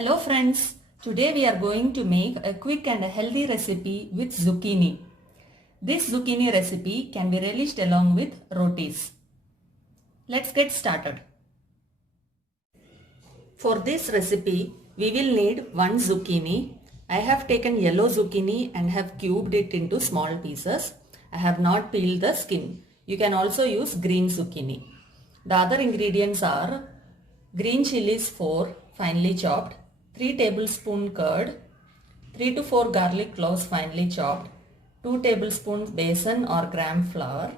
Hello friends, today we are going to make a quick and a healthy recipe with zucchini. This zucchini recipe can be relished along with rotis. Let's get started. For this recipe, we will need 1 zucchini. I have taken yellow zucchini and have cubed it into small pieces. I have not peeled the skin. You can also use green zucchini. The other ingredients are green chilies 4 finely chopped, 3 tablespoon curd, 3 to 4 garlic cloves finely chopped, 2 tablespoons besan or gram flour.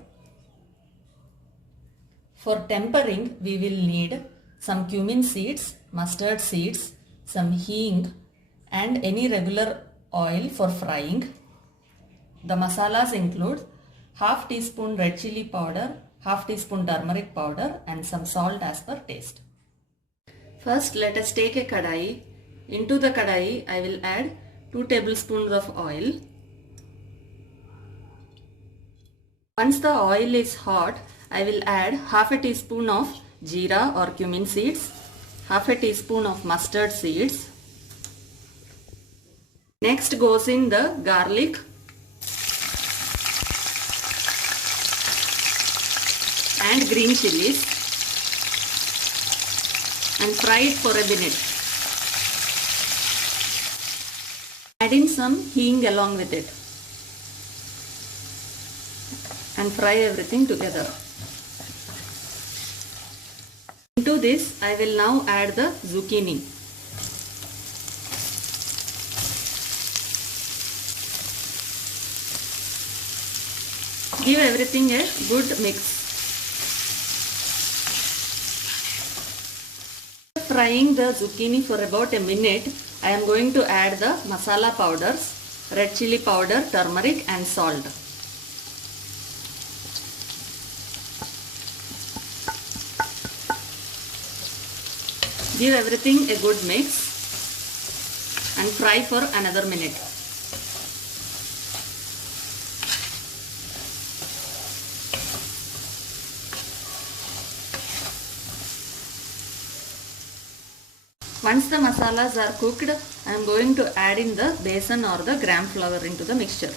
For tempering, we will need some cumin seeds, mustard seeds, some hing and any regular oil for frying. The masalas include half teaspoon red chili powder, half teaspoon turmeric powder and some salt as per taste. First, let us take a kadai. Into the kadai, I will add 2 tablespoons of oil. Once the oil is hot, I will add half a teaspoon of jeera or cumin seeds, half a teaspoon of mustard seeds. Next goes in the garlic, and green chilies, and fry it for a minute. Add in some hing along with it and fry everything together. Into this I will now add the zucchini. Give everything a good mix. Frying the zucchini for about a minute, I am going to add the masala powders, red chili powder, turmeric and salt. Give everything a good mix and fry for another minute. Once the masalas are cooked, I am going to add in the besan or the gram flour into the mixture.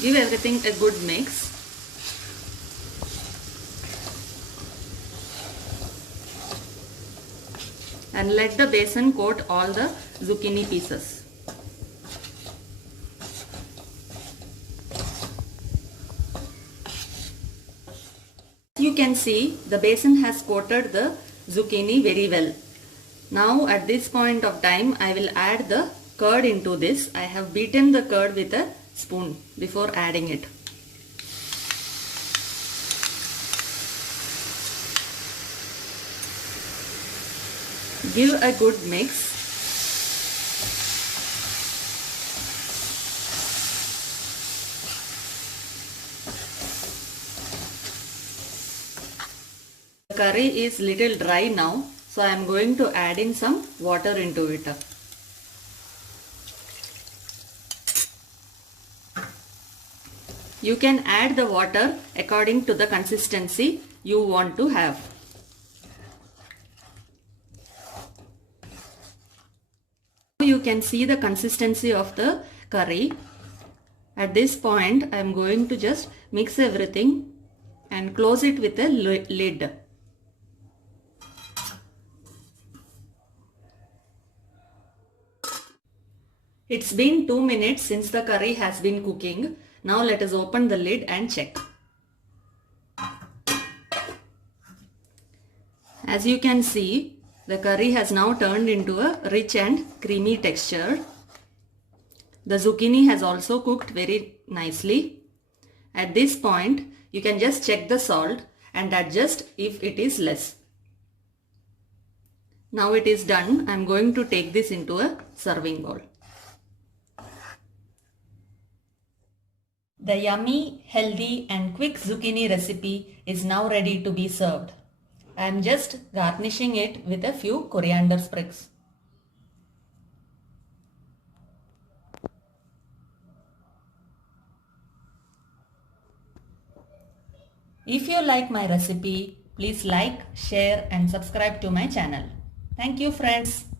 Give everything a good mix. And let the besan coat all the zucchini pieces. You can see the besan has coated the zucchini very well. Now at this point of time I will add the curd into this. I have beaten the curd with a spoon before adding it. Give a good mix. The curry is little dry now, so I am going to add in some water into it. You can add the water according to the consistency you want to have. You can see the consistency of the curry. At this point I am going to just mix everything and close it with a lid. It's been 2 minutes since the curry has been cooking. Now let us open the lid and check. As you can see, the curry has now turned into a rich and creamy texture. The zucchini has also cooked very nicely. At this point, you can just check the salt and adjust if it is less. Now it is done. I am going to take this into a serving bowl. The yummy, healthy and quick zucchini recipe is now ready to be served. I am just garnishing it with a few coriander sprigs. If you like my recipe, please like, share and subscribe to my channel. Thank you friends.